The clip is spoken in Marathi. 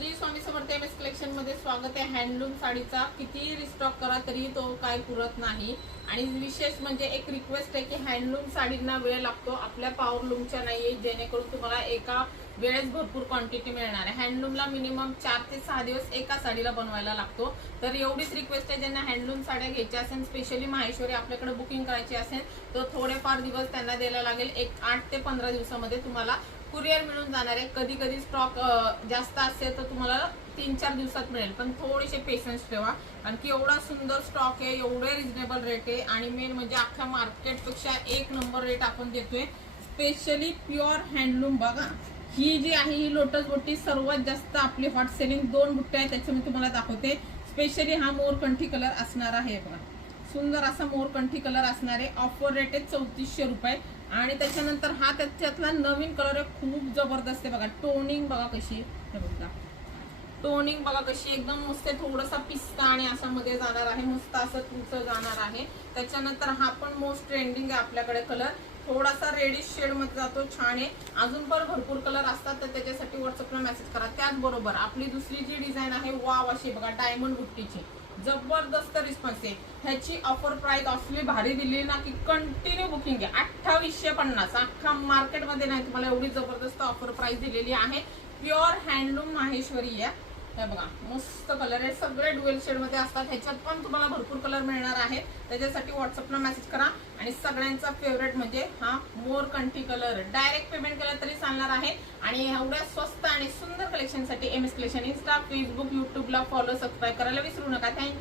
श्री स्वामी समर्थ एमएस कलेक्शन मध्ये स्वागत आहे। हँडलूम साडीचा किती रिस्टॉक करा तरी तो काय पुरत नाही। आणि विशेष म्हणजे एक रिक्वेस्ट आहे की हँडलूम साडींना वेळ लागतो, आपल्या पॉवर लूमच्या नाहीये, जेणेकरून तुम्हाला एका वेळेस भरपूर क्वांटिटी मिळणार आहे। हँडलूमला मिनिमम 4 ते 6 दिवस एका साडीला बनवायला लागतो। तर एवढीच रिक्वेस्ट आहे, ज्यांना हँडलूम साड्या घ्यायच्या असेल, स्पेशली माहेश्वरी आपल्याकडे बुकिंग करायची असेल तर थोडेफार दिवस त्यांना द्यायला लागेल। 8 ते 15 दिवसामध्ये तुम्हाला कुरिअर मिळून जाणार आहे। कधी कधी स्टॉक जास्त असेल तर तुम्हाला 3-4 दिवसात मिळेल, पण थोडेसे पेशन्स ठेवा, कारण की एवढा सुंदर स्टॉक आहे, एवढे रिजनेबल रेट आहे आणि मेन म्हणजे अख्ख्या मार्केटपेक्षा एक नंबर रेट आपण देतोय। स्पेशली प्युअर हँडलूम बघा, ही जी आहे ही लोटस बुट्टी सर्वात जास्त आपली हॉट सेलिंग 2 बुट्ट्या आहेत, त्याचे मी तुम्हाला दाखवते। स्पेशली हा मोरकंठी कलर असणार आहे बघा, सुंदर असा मोरकंठी कलर असणार आहे। ऑफर रेट आहे 3400 रुपये। आणि त्याच्यानंतर हा त्याच्यातला नवीन कलर आहे, खूप जबरदस्त आहे बघा। टोनिंग बघा कशी, टोनिंग बघा कशी एकदम मस्त आहे, थोडासा पिस्ता आणि असा मध्ये जाणार आहे, मस्त असं तुमचं जाणार आहे। त्याच्यानंतर हा पण मोस्ट ट्रेंडिंग आहे आपल्याकडे कलर, थोडासा रेडिश शेड मध्ये जातो, छान आहे। अजून पण भरपूर कलर असतात, तर त्याच्यासाठी व्हॉट्सअपला मेसेज करा। त्याचबरोबर आपली दुसरी जी डिझाईन आहे वाव अशी बघा, डायमंड बुट्टीची, जबरदस्त रिस्पॉन्स आहे। ह्याची ऑफर प्राइस असली भारी दिली ना की कंटिन्यू बुकिंग आहे। 2850 अख्खा मार्केटमध्ये नाही तुम्हाला एवढी जबरदस्त ऑफर प्राइस दिलेली आहे। प्युअर हँडलूम माहेश्वरी आहे, हे बघा मस्त कलर आहे, सगळे ड्युएल शेड मध्ये असतात। ह्याच्यात पण तुम्हाला भरपूर कलर मिळणार आहे, त्याच्यासाठी व्हॉट्सअपला मेसेज करा। आणि सगळ्यांचा फेवरेट म्हणजे हा मोरकंठी कलर, डायरेक्ट पेमेंट केलं तरी चालणार आहे। आणि एवढ्या स्वस्त आणि सुंदर कलेक्शनसाठी एमएस कलेक्शन इंस्टा, फेसबुक, युट्यूबला फॉलो, सबस्क्राईब करायला विसरू नका। थँक्यू।